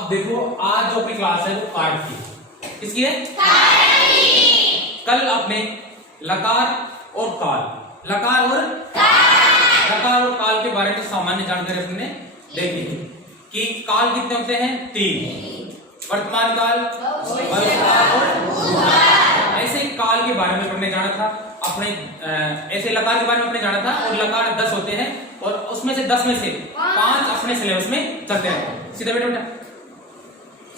अब देखो आज जो अपनी क्लास है वो कारक की, किसकी है? कल अपने लकार और काल, लकार और काल के बारे में सामान्य जानकारी अपने देखी कि काल कितने होते हैं? 3, वर्तमान काल, भविष्यकाल और ऐसे काल के बारे में पढ़ने जाना था अपने। ऐसे लकार के बारे में अपने जाना था और लकार 10 होते हैं और उसमें से 10 में से 5 अपने सिलेबस में चलते हैं। सीधा बैठो बेटा,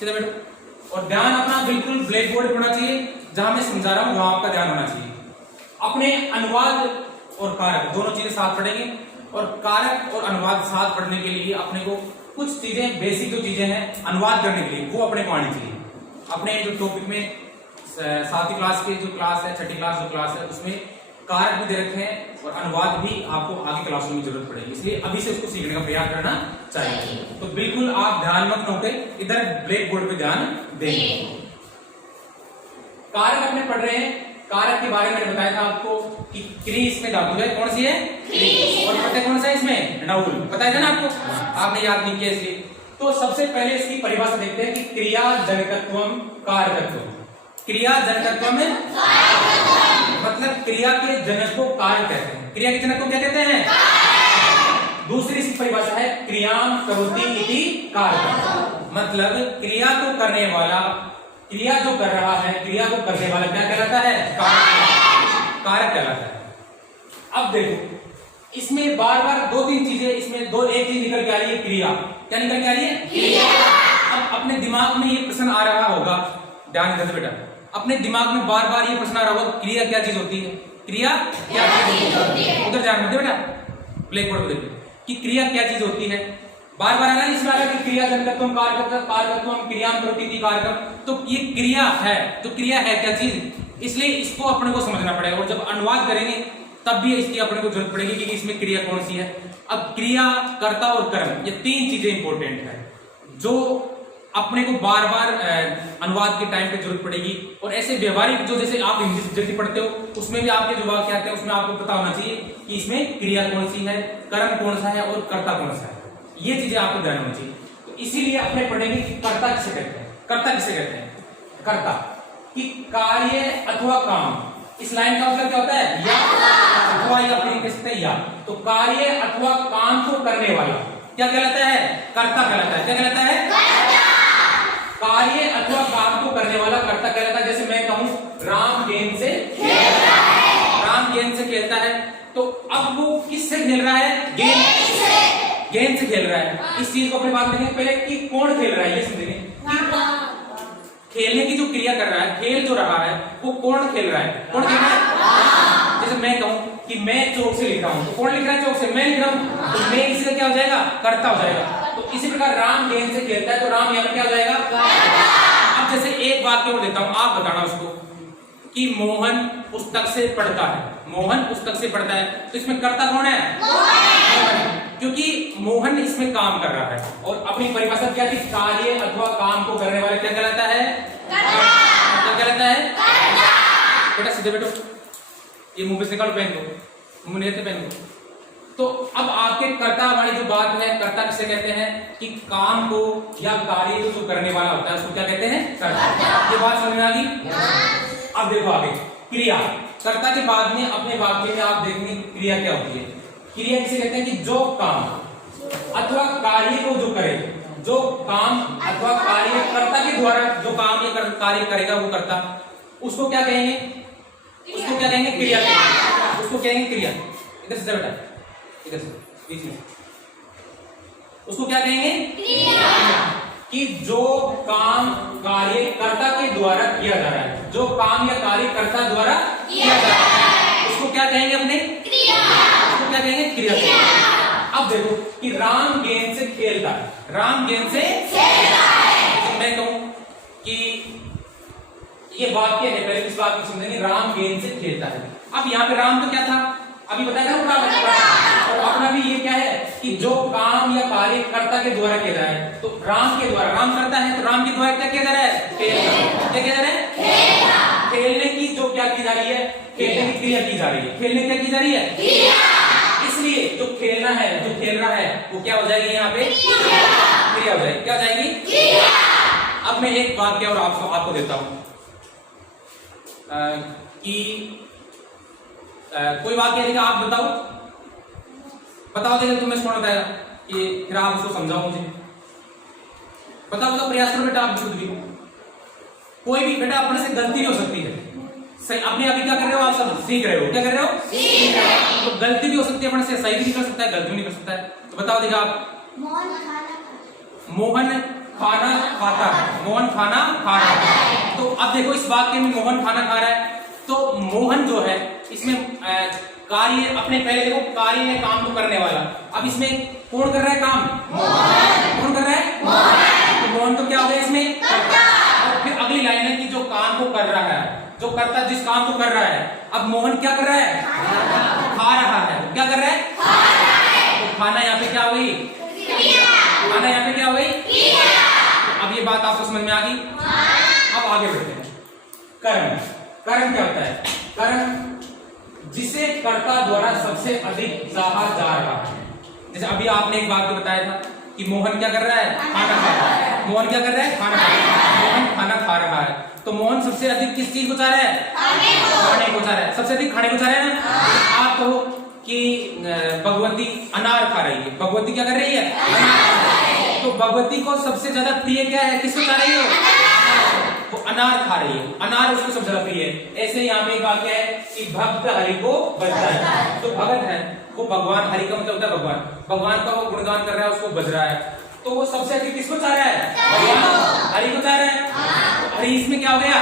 सीधा बैठो और ध्यान अपना बिल्कुल ब्लैक बोर्ड होना चाहिए, जहां मैं समझा रहा हूं वहां आपका ध्यान होना चाहिए। अपने अनुवाद और कारक दोनों चीजें साथ पढ़ेंगे और कारक और अनुवाद साथ पढ़ने के लिए अपने को कुछ चीजें, बेसिक जो चीजें हैं अनुवाद करने के लिए वो अपने को आनी चाहिए। अपने जो टॉपिक में 7वीं क्लास की जो क्लास है, 6ठी क्लास जो क्लास है, उसमें कारक भी दे रखे हैं और अनुवाद भी आपको आगे क्लासों में जरूरत पड़ेगी, इसलिए अभी से उसको सीखने का प्रयास करना चाहिए। तो बिल्कुल आप ध्यान मत होकर इधर ब्लैक बोर्ड पे ध्यान देंगे। कारक अपने पढ़ रहे हैं। कारक के बारे में बताया था आपको कि क्री इसमें धातु है, कौन सी है? क्री। और प्रत्यय कौन सा है इसमें? नाउन। बताया था ना आपको, आपने याद नहीं किया इसलिए। तो सबसे पहले इसकी परिभाषा देखते हैं कि क्रिया जनकत्वम कारकत्वम। क्रिया जनकत्व में मतलब क्रिया के जनक को कारक कहते हैं। क्रिया के जनक को क्या कहते हैं? दूसरी इसकी परिभाषा है क्रियाम करोति इति कारक, मतलब क्रिया को करने वाला, क्रिया जो कर रहा है, क्रिया को करने वाला क्या कहलाता है? कारक कहलाता है। अब देखो इसमें बार बार 2-3 चीजें, इसमें एक चीज निकल के आ रही है, क्रिया। क्या निकल के आ रही है? क्रिया। अब अपने दिमाग में ये प्रश्न आ रहा होगा, ध्यान देते बेटा, अपने दिमाग में बार बार ये प्रश्न आ रहा होगा, क्रिया क्या चीज होती है? क्रिया क्या चीज होती है? उधर ध्यान देते बेटा, ब्लैक बोर्ड पे देखो कि क्रिया क्या चीज होती है। बार बार आना इसमें आ रहा है कि क्रिया जनकत्वम कारकत्वम क्रियाम करोति इति कारकम। तो ये क्रिया है, तो क्रिया है क्या चीज, इसलिए इसको अपने को समझना पड़ेगा। और जब अनुवाद करेंगे तब भी इसकी अपने को जरूरत पड़ेगी कि इसमें क्रिया कौन सी है। अब क्रिया, कर्ता और कर्म, ये 3 चीजें इंपॉर्टेंट है जो अपने को बार बार अनुवाद के टाइम पे जरूरत पड़ेगी। और ऐसे व्यवहारिक जो, जैसे आप हिंदी सब्जेक्ट पढ़ते हो उसमें भी आपके जो वाक्य आते हैं उसमें आपको पता होना चाहिए कि इसमें क्रिया कौन सी है, कर्म कौन सा है और कर्ता कौन सा है। ये चीजें आपको ध्यान होनी चाहिए। तो इसीलिए अपने पढ़ेंगे कि कर्ता किसे कहते हैं। कर्ता किसे कहते हैं? कर्ता कि कार्य अथवा काम, इस लाइन का मतलब क्या होता है? या अथवा, या अपने कह सकते हैं या। तो कार्य अथवा काम को करने वाला क्या कहलाता है? कर्ता कहलाता है। क्या कहलाता है? कार्य अथवा काम को करने वाला कर्ता कहलाता है। जैसे मैं कहूं राम गेंद से खेलता है, राम गेंद से खेलता है, तो अब वो किससे खेल रहा है? गेंद से खेल रहा है। इस चीज को अपने बात देखेंगे पहले कि कौन खेल रहा है, ये समझेंगे। खेलने की जो क्रिया कर रहा है, खेल जो रहा है, वो कौन खेल रहा है? कौन खेल रहा है? जैसे मैं कहूं कि मैं चौक से लिख रहा हूं, तो कौन लिख रहा है? चौक से मैं लिख रहा हूं, तो मैं इससे क्या हो जाएगा? कर्ता हो जाएगा। तो इसी प्रकार राम गेंद से खेलता है, तो राम यहाँ पर क्या हो जाएगा? अब जैसे एक वाक्य और देता हूं, आप बताना उसको कि मोहन पुस्तक से पढ़ता है। मोहन पुस्तक से पढ़ता है, तो इसमें कर्ता कौन है? मोहन, क्योंकि मोहन इसमें काम कर रहा है। और अपनी परिभाषा क्या थी? कार्य अथवा काम को करने वाला क्या कहलाता है? क्या कहलाता है? बेटा सीधे बैठो, ये मुंह से निकालो, पहन दो, मुंह नहीं पहन दो। तो अब आपके कर्ता वाली जो बात है, कर्ता किसे कहते हैं? कि काम को या कार्य को जो करने वाला होता है उसको क्या कहते हैं? कर्ता। ये बात समझ में आ गई? अब देखो आगे क्रिया। कर्ता के बाद में अपने वाक्य में आप देखेंगे क्रिया क्या होती है। क्रिया किसे कहते हैं? कि जो काम अथवा कार्य को जो करे, जो काम अथवा कार्य कर्ता के द्वारा जो काम या कार्य करेगा वो कर्ता, उसको क्या कहेंगे? उसको क्या कहेंगे? क्रिया कहेंगे। उसको कहेंगे क्रिया। इधर से बेटा, इधर से बीच में, उसको क्या कहेंगे? क्रिया। कि जो काम कार्य कर्ता के द्वारा किया जा रहा है, जो काम या कार्य कर्ता द्वारा किया जा रहा है, उसको क्या कहेंगे? अपने क्रिया। उसको क्या कहेंगे? क्रिया। अब देखो कि राम गेंद से खेलता है, राम गेंद से खेलता है, तो मैं कहूं कि ये वाक्य है, पहले इस बात को समझेंगे, राम गेंद से खेलता है। अब यहाँ पे राम तो क्या था? अभी बताया था, और अपना भी ये क्या है कि जो काम या कार्य कर्ता के द्वारा किया जा रहा है, तो राम के द्वारा, राम करता है तो राम के द्वारा क्या किया जा रहा है? खेलना। क्या किया जा रहा है? खेलने की जो क्या की जा रही है? खेलने की क्रिया की जा रही है। खेलने क्या की जा रही है? इसलिए जो खेलना है, जो खेल रहा है वो क्या हो जाएगी यहाँ पे? क्रिया हो जाएगी। क्या हो जाएगी? अब मैं एक वाक्य और आपको देता हूं कि कोई वाक्य देगा, आप बताओ देगा, तुम्हें कौन बताएगा कि फिर आप उसको समझाओ मुझे। बताओ प्रयास करो बेटा। आप खुद भी कोई भी बेटा अपने से गलती भी हो सकती है। सही अपने अभी क्या कर रहे हो? आप सब सीख रहे हो। क्या कर रहे हो? सीख रहे हो। तो गलती भी हो सकती है अपने से, सही भी नहीं कर सकता है, गलती भी नहीं कर सकता है। तो बताओ देगा आप। मोहन खाना खाता है। मोहन खाना खा रहा है। तो अब देखो इस वाक्य में मोहन खाना खा रहा है, तो मोहन जो है इसमें कार्य अपने पहले देखो कार्य है काम को करने वाला। अब इसमें कौन कर रहा है काम? मोहन। कौन कर रहा है? मोहन। तो मोहन तो क्या हो गया इसमें? करता। और फिर अगली लाइन है कि जो काम को कर रहा है, जो करता जिस काम को कर रहा है। अब मोहन क्या कर रहा है? खा रहा है। क्या कर रहा है? तो खाना यहाँ पे क्या हो गई? खाना यहाँ पे क्या हो गई? अब ये बात आपको समझ में आ गई। अब आगे बढ़ते हैं। कर्म। कर्म क्या होता है? कर्म जिसे कर्ता द्वारा सबसे अधिक चाहा जा रहा है। जैसे अभी आपने एक बात बताया था कि मोहन क्या कर रहा है? खाना खा रहा है। मोहन क्या कर रहा है? खाना खा रहा है। मोहन खाना खा रहा है। तो मोहन सबसे अधिक किस चीज को चाह रहा है? खाने को चाह रहा है। सबसे अधिक खाने को चाह रहा है ना। आप कहो कि भगवती अनार खा रही है। भगवती क्या कर रही है? तो भगवती को सबसे ज्यादा प्रिय क्या है? किसको खा रही है? वो अनार खा रही है। अनार उसको सबसे ज्यादा प्रिय है। ऐसे यहाँ पे एक वाक्य है कि भक्त हरि को बजता है। तो भगत है वो भगवान, हरि का मतलब होता है भगवान। भगवान का वो गुणगान कर रहा है, उसको बज रहा है। तो वो सबसे अधिक किसको चाह रहा है? भगवान, हरि को चाह रहा है। तो हरि इसमें क्या हो गया?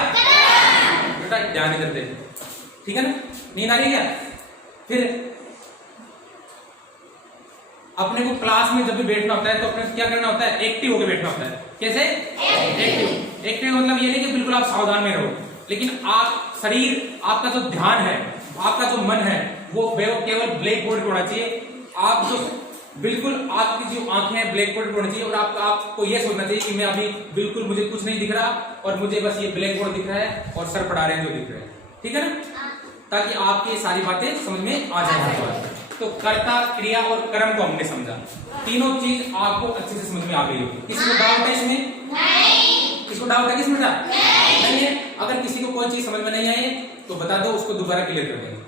बेटा ध्यान करते, ठीक है ना? नींद आ रही है क्या? फिर अपने को क्लास में जब भी बैठना होता है तो अपने क्या करना होता है? एक्टिव होकर बैठना होता है। कैसे? एक्टिव मतलब ये नहीं कि बिल्कुल आप सावधान में रहो, लेकिन आप शरीर, आपका जो ध्यान है, आपका जो मन है, वो केवल ब्लैक बोर्ड पर होना चाहिए। आप जो बिल्कुल आपकी जो आंखें हैं ब्लैक बोर्ड पर होनी चाहिए और आपको ये सोचना चाहिए कि मैं अभी बिल्कुल मुझे कुछ नहीं दिख रहा और मुझे बस ये ब्लैक बोर्ड दिख रहा है और सर पढ़ा रहे हैं जो दिख रहे हैं। ठीक है ना? ताकि आपकी सारी बातें समझ में आ जाए। तो कर्ता, क्रिया और कर्म को हमने समझा। तीनों चीज आपको अच्छे से समझ में आ गई होगी। किसी को डाउट है इसमें? नहीं। किसको डाउट है? किसमें नहीं है? अगर किसी को कोई चीज समझ में नहीं आई तो बता दो, उसको दोबारा क्लियर कर देंगे।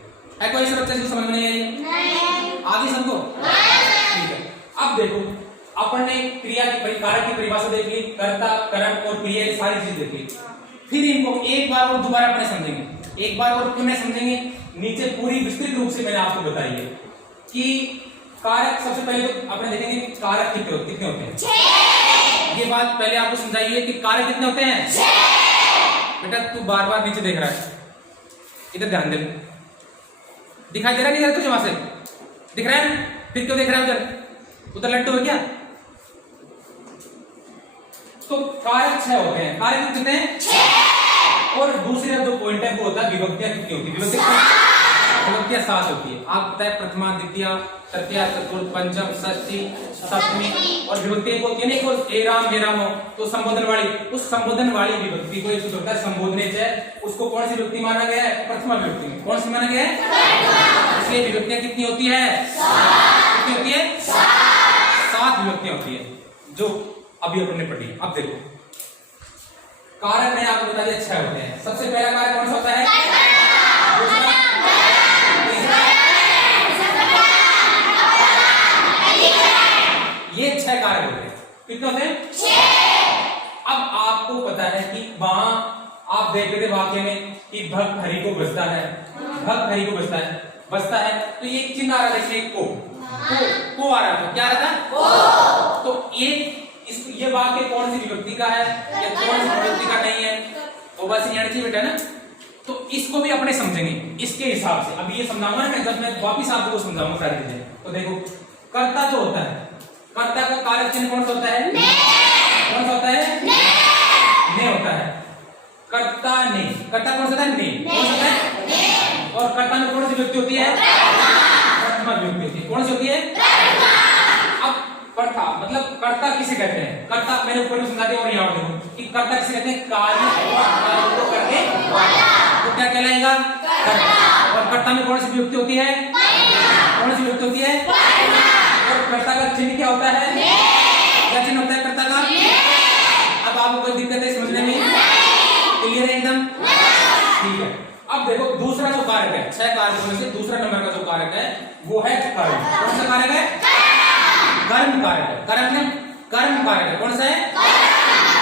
है कोई ऐसा बच्चा जिसको समझ में नहीं आई? नहीं। आगे सबको? ठीक है। अब देखो अपन ने क्रिया की कारक की परिभाषा देख ली, कर्ता, कर्म और क्रिया की सारी चीज देख ली। फिर इनको एक बार और दोबारा अपने समझेंगे। एक बार और क्यों समझेंगे? नीचे पूरी विस्तृत रूप से मैंने आपको बताई है कि कारक, सबसे पहले तो अपने देखेंगे कि कारक कितने होते हैं। 6। ये बात पहले आपको समझाइए कि कारक कितने होते हैं? 6। बेटा तू बार बार नीचे देख रहा है, इधर ध्यान दे। दिखाई दे रहा है तुझे? वहां से दिख रहा है? फिर क्यों देख रहा है उधर? उधर लट्टू है क्या? तो कारक 6 होते हैं। कारक कितने हैं? 6। और दूसरा जो पॉइंट है वो होता है विभक्तियां कितनी होती है? विभक्तियां 7 होती है। आप बताए प्रथमा, द्वितीय, तृतीया, चतुर्थ, पंचम, षष्ठी, सप्तमी। और विभक्ति को तीन को हे राम हो तो संबोधन वाली, उस संबोधन वाली विभक्ति को एक होता है संबोधने से, उसको कौन सी विभक्ति माना गया है? प्रथमा विभक्ति। कौन सी माना गया है? इसलिए विभक्तियां कितनी होती है? कितनी होती है? 7 विभक्तियां होती है जो अभी अपन ने पढ़ी। अब देखो कारक मैंने आपको बता दिया 6 होते हैं। सबसे पहला कारक कौन सा होता है? ये 6 कारक होते हैं। कितने होते हैं? 6। अब आपको पता है कि वहां आप देख रहे थे वाक्य में कि भक्त हरि को बजता है। भक्त हरि को बजता है तो ये चिन्ह आ रहा है, को आ रहा था। क्या आ रहा था? को। तो ये वाक्य कौन सी विभक्ति का है या कौन सी विभक्ति का नहीं है, वो बस एनर्जी बेटा ना। तो इसको भी अपने समझेंगे इसके हिसाब से। अभी ये समझाऊंगा ना, जब मैं वापिस आपको समझाऊंगा सारी चीजें। तो देखो कर्ता जो होता है, कर्ता का कारक चिन्ह कौन सा होता है? कौन सा होता है? ने होता है। कर्ता ने, कर्ता कौन सा होता है? ने। कौन सा होता है? और कर्ता में कौन सी विभक्ति होती है? प्रथमा विभक्ति होती है। कौन सी होती है? अब कर्ता मतलब कर्ता किसे कहते हैं? कर्ता मैंने ऊपर में समझा दिया और यहाँ देखो कि कर्ता किसे कहते हैं? कार्य को करने वाला। तो क्या कहलाएगा? कर्ता। और कर्ता में कौन सी विभक्ति होती है? कौन सी विभक्ति होती है? और कर्ता का चिन्ह क्या होता है? क्या चिन्ह होता है कर्ता अब देखो दूसरा जो कारक है, 6 कारकों में से दूसरा नंबर का जो कारक है वो है कर्म। कौन सा कारक है? कर्म कारक है। कर्म कारक है। कौन सा है?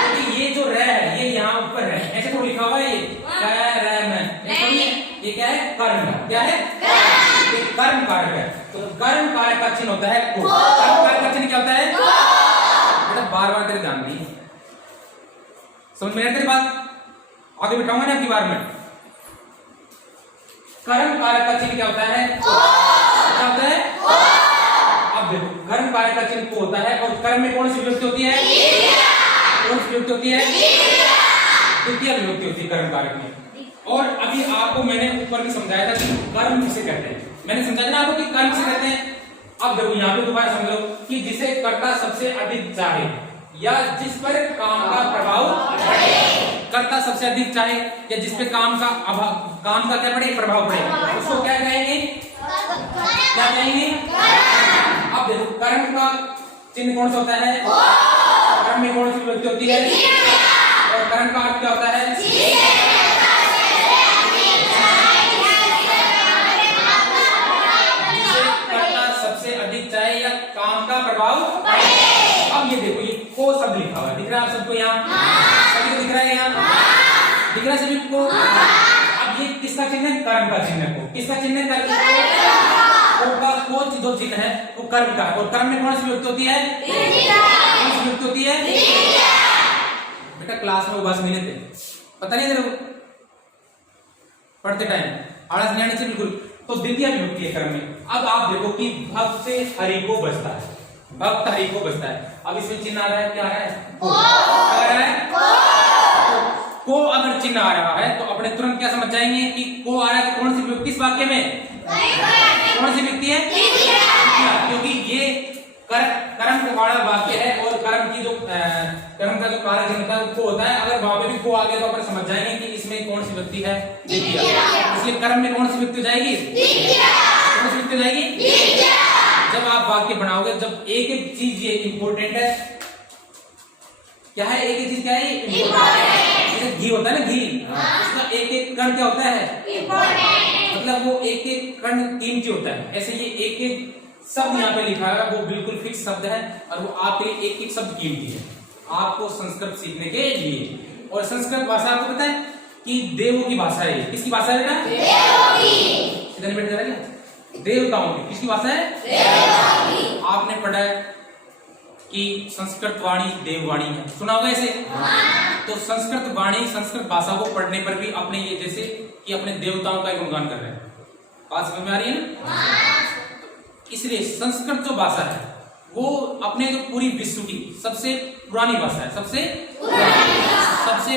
क्योंकि ये जो र है ये यहाँ ऊपर है, ऐसे तो लिखा हुआ है ये कर्म है, ये क्या है? कर्म। क्या है? ये कर्म कारक है। तो कर्म कारक का चिन्ह होता है को। कर्म कारक का चिन्ह क्या होता है? बेटा बार बार तेरे ध्यान दी, समझ में तेरी बात? आगे बिठाऊंगा ना आपकी बार में। कर्म कारक का चिन्ह क्या होता है? क्या होता है? अब देखो कर्म कारक का चिन्ह को होता है और कर्म में कौन सी विभक्ति होती है? कौन सी विभक्ति होती है? द्वितीय विभक्ति होती है कर्म कारक में। और अभी आपको मैंने ऊपर भी समझाया था कि कर्म किसे कहते हैं। मैंने समझाया ना आपको कि कर्म किसे कहते हैं। अब देखो यहाँ पे दोबारा समझ लो कि जिसे कर्ता सबसे अधिक चाहे या जिस पर काम का प्रभाव पड़े। कर्ता सबसे अधिक चाहे या जिस पे काम का क्या पड़े? प्रभाव पड़े, उसको क्या कहेंगे? क्या कहेंगे? अब देखो कर्म का चिन्ह कौन सा होता है? कर्म में कौन सी विभक्ति होती है? और कर्म का अर्थ क्या होता है? जिसे कर्ता सबसे अधिक चाहे या काम का प्रभाव पड़े। अब ये देखो ये को शब्द लिखा हुआ है, दिख रहा है आप सबको? यहाँ सभी को दिख रहा है? यहाँ दिख रहा है सभी को? अब ये किसका चिन्ह है? कर्म का चिन्ह है। को किसका चिन्ह है? कर्म का। को जो चिन्ह है वो कर्म का। और कर्म में कौन सी विभक्ति होती है? कौन सी विभक्ति होती है? बेटा क्लास में वो बस मिले थे, पता नहीं तेरे को पढ़ते टाइम आलस नहीं आने से बिल्कुल। तो द्वितीय विभक्ति है कर्म में। अब आप देखो कि भक्त से हरि को बचता है, भक्त हरि को बचता है। अब इसमें चिन्ह आ रहा है, क्या आ रहा है? क्या आ रहा है? को अगर चिन्ह आ रहा है तो अपने तुरंत क्या समझ जाएंगे कि को आ रहा है। तो कौन सी विभक्ति इस वाक्य में? कौन सी विभक्ति है? क्योंकि ये कर्म वाला वाक्य है और कर्म की जो कर्म का जो कार्य चिन्ह होता है वो होता है। अगर वहां पे भी को आ गया तो अपन समझ जाएंगे कि इसमें कौन सी विभक्ति है? द्वितीय। इसलिए कर्म में कौन सी विभक्ति जाएगी? कौन सी विभक्ति जाएगी? जब आप वाक्य बनाओगे, जब एक एक चीज ये इंपॉर्टेंट है, क्या है? एक एक चीज क्या है? जैसे घी होता है ना, घी, उसका एक एक कण क्या होता है? मतलब वो एक एक कण कीमती होता है। ऐसे ये एक एक शब्द यहाँ पे लिखा है वो बिल्कुल फिक्स शब्द है और वो आपके लिए एक एक शब्द कीमती है आपको संस्कृत सीखने के लिए। और संस्कृत भाषा आपको पता है कि देवों की भाषा है। किसकी भाषा है बेटा? देवों की। देवताओं की। किसकी भाषा है? देवताओं की। आपने पढ़ा है कि संस्कृत वाणी देववाणी है, सुना होगा ऐसे? तो संस्कृत वाणी, संस्कृत भाषा को पढ़ने पर भी अपने ये जैसे कि अपने देवताओं का गुणगान कर रहे हैं। बात समझ में आ रही है ना? इसलिए संस्कृत जो भाषा है वो अपने जो पूरी विश्व की सबसे पुरानी भाषा है। सबसे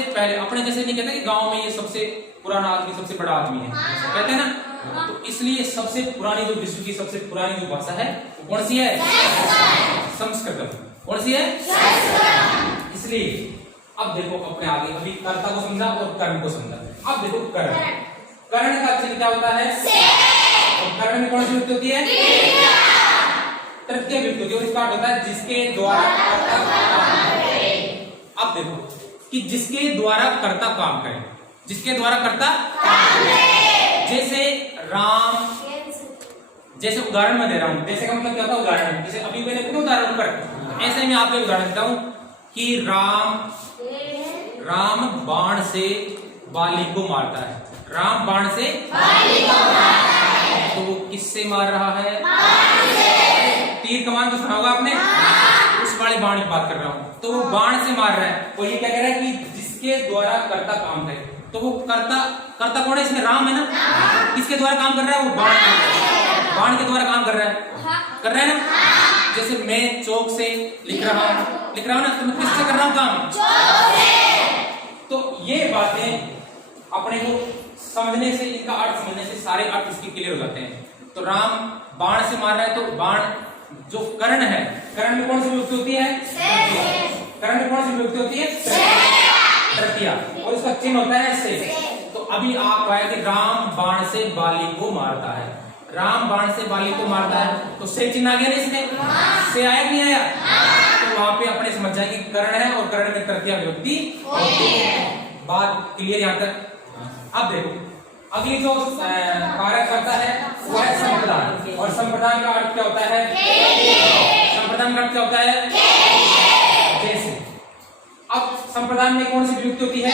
पहले अपने जैसे नहीं कहते कि गांव में ये सबसे पुराना आदमी सबसे बड़ा आदमी है, कहते हैं ना? तो इसलिए सबसे पुरानी जो विश्व की सबसे पुरानी जो भाषा है वो कौन सी है? संस्कृत। कौन सी है? इसलिए अब देखो अपने आगे अभी कर्ता को समझा और कर्म को समझा। अब देखो कर्ण। कर्ण का चिन्ह क्या होता है? और कर्ण में कौन सी विभक्ति होती है? तृतीय विभक्ति। और इसका अर्थ होता है जिसके द्वारा कर्ता काम करे। अब देखो कि जिसके द्वारा कर्ता काम करे, जिसके द्वारा कर्ता काम करे। जैसे राम, जैसे उदाहरण मैं दे रहा हूं, जैसे का मतलब क्या होता है? उदाहरण। जैसे अभी मैंने कुछ उदाहरण पर, ऐसे मैं आपको उदाहरण देता हूं कि राम बाण से बाली को मारता है। राम बाण से बाली को मारता है। तो वो किससे मार रहा है? बाण से। तीर कमान तो सुना होगा आपने? उस वाले बाण की बात कर रहा हूं। तो वो बाण से मार रहा है। वो ये क्या कह रहा है कि जिसके द्वारा कर्ता काम करे। तो वो कर्ता कौन है इसमें? राम है ना? किसके द्वारा काम कर रहा है? वो बाण के द्वारा काम कर रहा है ना? जैसे मैं चौक से लिख रहा हूं ना, तो मैं किससे कर रहा हूं काम? चौक से। तो ये बातें अपने को समझने से, इनका अर्थ समझने से सारे अर्थ इसके क्लियर हो जाते हैं। तो राम बाण से मार रहा है, तो बाण जो कर्ण है, कर्ण में कौन सी विभक्ति होती है? कर्ण में कौन सी विभक्ति होती है? तृतीया। और उसका चिन्ह होता है से। तो अभी आप आया कि राम बाण से बाली को मारता है। राम बाण से बाली को मारता है तो से चिन्ह आ गया ना इसमें? से आया नहीं आया? तो वहां पे अपने समझ जाए कि कर्ण है और कर्ण में तृतीया विभक्ति होती है। बात क्लियर यहां तक? अब देखो अगली जो कारक करता है वो है संप्रदान, और संप्रदान का अर्थ क्या होता है? संप्रदान का अर्थ क्या होता है? जैसे। अब संप्रदान में कौन सी विभक्ति होती है?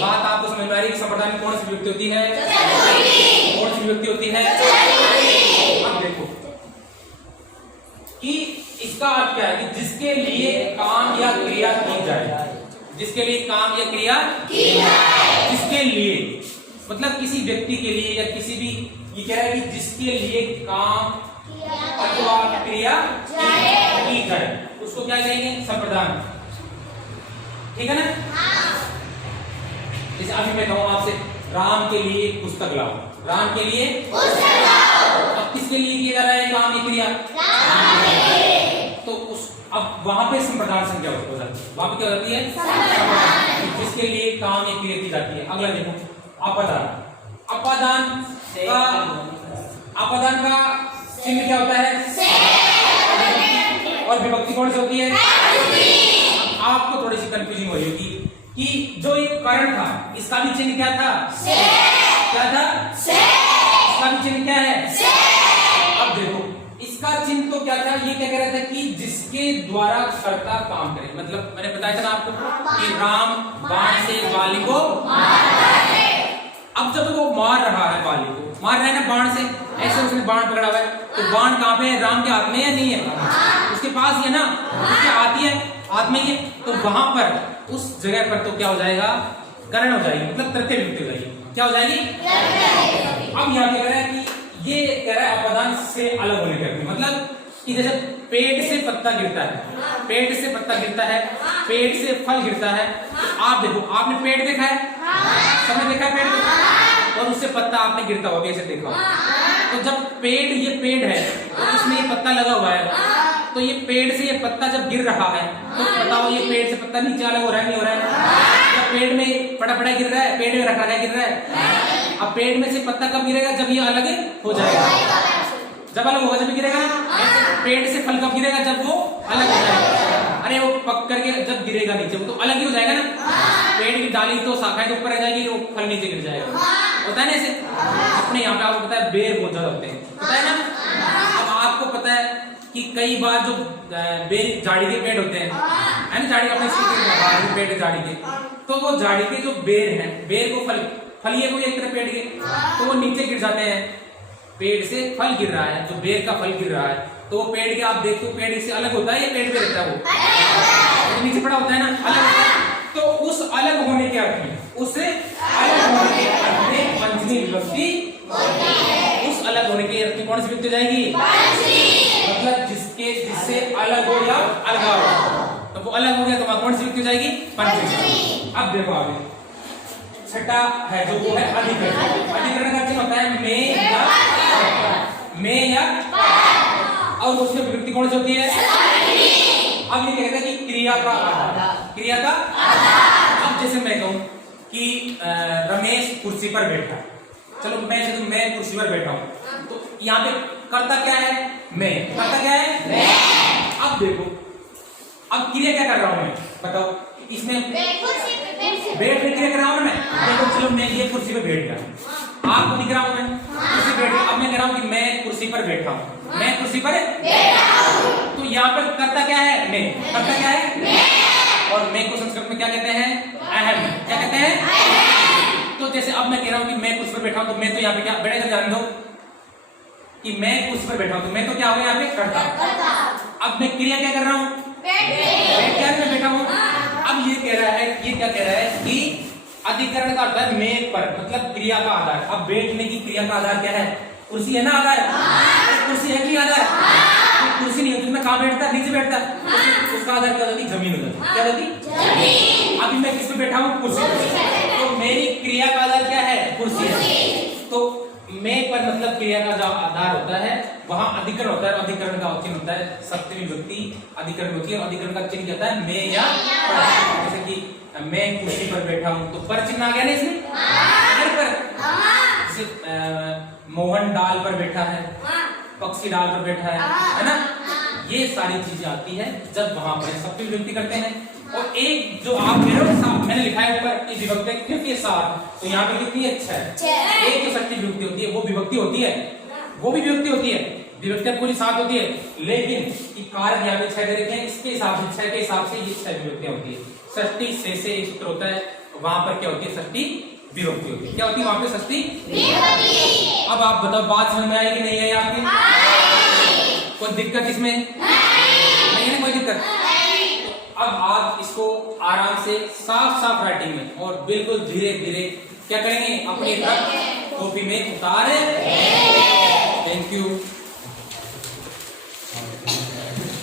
बात आपको समझ में आ रही है? संप्रदान में कौन सी विभक्ति होती है? कौन सी विभक्ति होती है? अब देखो कि इसका अर्थ क्या है कि जिसके लिए काम या क्रिया की जाए, जिसके लिए काम या क्रिया जिसके लिए, मतलब किसी व्यक्ति के लिए या किसी भी, ये कह रहा है कि जिसके लिए काम अथवा क्रिया की जाए उसको क्या कहेंगे? संप्रदान। ठीक है ना? जैसे अभी मैं कहूं आपसे राम के लिए पुस्तक लाओ, राम के लिए पुस्तक लाओ, अब किसके लिए किया जा रहा है काम या क्रिया? तो उस अब वहां पे संप्रदान संख्या हो जाती है, वहां पे क्या हो जाती है? जिसके लिए काम या क्रिया की जाती है। अगला देखो अपादान। अपादान का चिन्ह क्या होता है? और विभक्ति कौन सी होती है? आपको थोड़ी सी कंफ्यूजन हो रही होगी कि जो ये करण था इसका भी चिन्ह क्या था? क्या था? इसका भी चिन्ह क्या है? अब देखो इसका चिन्ह तो क्या था? ये क्या कह रहा था कि जिसके द्वारा कर्ता काम करे, मतलब मैंने बताया था ना आपको कि राम बाण से बाली को अब जब वो मार रहा है, बाली को मार रहा है ना बाण से, ऐसे उसने बाण पकड़ा हुआ है, तो बाण कहाँ पे है? राम के हाथ में है? नहीं है, उसके पास ही है ना, उसके हाथ ही है, हाथ में ही है। तो वहां पर उस जगह पर तो क्या हो जाएगा? करण हो जाएगी, मतलब तृतीय विभक्ति हो जाएगी। क्या हो जाएगी? अब यहाँ क्या कह रहा है कि ये कह रहा है अपादान से अलग होने के, मतलब कि जैसे पेड़ से पत्ता गिरता है, पेड़ से पत्ता गिरता है, पेड़ से फल गिरता है। तो आप देखो, आपने पेड़ देखा है? सबने देखा है पेड़? और उससे पत्ता आपने गिरता होगा, ऐसे देखा होगा। तो जब पेड़, ये पेड़ है तो इसमें ये पत्ता लगा हुआ है, तो ये पेड़ से ये पत्ता जब गिर रहा है तो बताओ ये पेड़ से पत्ता नीचे अलग हो रहा है नहीं हो रहा है? जब पेड़ में पड़ा पड़ा गिर रहा है, पेड़ में रख रखा गिर रहा है। अब पेड़ में से पत्ता कब गिरेगा? जब ये अलग हो जाएगा, जब अलग होगा जब गिरेगा ना। पेड़ से फल कब गिरेगा? जब वो अलग हो जाएगा। अरे वो पक करके जब गिरेगा नीचे वो तो अलग ही हो जाएगा ना। पेड़ की डाली तो शाखाएं तो ऊपर रह जाएगी, वो फल नीचे गिर जाएगा, होता है ना ऐसे। अपने यहाँ पे आपको पता है बेर बहुत ज्यादा होते हैं, पता है ना। अब आपको पता है कि कई बार जो बेर झाड़ी के पेड़ होते हैं, है ना, झाड़ी अपने पेड़ झाड़ी के, तो वो झाड़ी के जो बेर हैं, बेर को फलिए को एक तरह पेड़ के, तो वो नीचे गिर जाते हैं। पेड़ से फल गिर रहा है, जो बेर का फल गिर रहा है, तो वो पेड़ के आप देखो पेड़ से अलग होता है या पेड़ पे रहता है? वो नीचे पड़ा होता है ना, अलग होता है। तो उस अलग होने के अर्थ में, उससे अलग होने के अर्थ में पंचमी विभक्ति, उस अलग होने के अर्थ में कौन सी विभक्ति जाएगी? मतलब जिससे अलग हो या अलगाव हो, तो वो अलग हो गया तो वहां कौन सी विभक्ति जाएगी? पंचमी। अब देखो आगे छठा है जो वो है अधिकरण। अधिकरण का चिन्ह होता है में या और उसमें विभक्ति कौन सी होती है? अब ये कहते हैं कि क्रिया का आधार, क्रिया का आधार। अब जैसे मैं कहूं कि रमेश कुर्सी पर बैठा, चलो मैं कुर्सी पर बैठा हूं, तो यहाँ पे करता क्या है? मैं। करता क्या है? मैं। अब देखो, अब क्रिया क्या कर रहा हूं मैं? बताओ इसमें बैठ क्रिया कर रहा हूं मैं। देखो चलो मैं ये कुर्सी पे बैठ गया, आपको दिख रहा हूं मैं कुर्सी बैठ। अब मैं कह रहा हूं कि मैं कुर्सी पर बैठा हूं, मैं कुर्सी पर बैठा हूं। तो यहाँ पर करता क्या है? मैं। करता क्या है? मैं। और मैं को संस्कृत में क्या कहते हैं? अहम। क्या कहते हैं? तो जैसे अब मैं कह रहा हूं कि मैं कुर्सी पर बैठा हूं, तो मैं तो यहाँ पे क्या बैठे जान दो कि मैं कुर्सी पर बैठा हूं, तो मैं तो क्या हो गया यहाँ पे? करता। अब मैं क्रिया क्या कर रहा हूँ? बैठ क्या मैं बैठा हूँ। अब ये कह रहा है, ये क्या कह रहा है कि अधिकरण का अर्थ है में पर, मतलब क्रिया का आधार। अब बैठने की क्रिया का आधार क्या है? कुर्सी है ना आधार? कुर्सी है कि आधार? कुर्सी नहीं होती, मैं कहाँ बैठता? नीचे बैठता। उसका आधार क्या होती? जमीन हो जाती। क्या होती? अभी मैं किस पे बैठा हूँ? कुर्सी पे। तो मेरी क्रिया का आधार क्या है? कुर्सी है। तो में पर मतलब क्रिया का जो आधार होता है वहां अधिकरण होता है। अधिकरण का चिन्ह होता है सप्तमी विभक्ति अधिकरण होती है, और अधिकरण का चिन्ह कहता है में या पर। जैसे कि मैं कुर्सी पर बैठा हूं, तो पर चिन्ह आ गया ना इसमें, पर। जैसे मोहन डाल पर बैठा है, पक्षी डाल पर बैठा है ना। ये सारी चीजें आती है जब वहां पर सप्तमी विभक्ति करते हैं। और एक जो आप कह रहे हो मैंने लिखा है ऊपर कि विभक्ति कितनी है 7, तो यहाँ पे कितनी है 6। एक जो षष्ठी विभक्ति होती है वो विभक्ति होती है, वो भी विभक्ति होती है, विभक्ति पूरी 7 होती है, लेकिन कारक यहाँ पे 6 दे रखे हैं, इसके हिसाब से 6 के हिसाब से ये 6 विभक्तियां होती है। षष्ठी से एक सूत्र होता है, वहां पर क्या होती है षष्ठी विभक्ति होती है। क्या होती है वहां पे षष्ठी विभक्ति। अब आप बताओ बात समझ में आएगी नहीं है आपकी? कोई दिक्कत इसमें नहीं है ना, कोई दिक्कत? अब आप इसको आराम से साफ राइटिंग में और बिल्कुल धीरे धीरे क्या करेंगे अपनी कॉपी में उतारे। Thank you.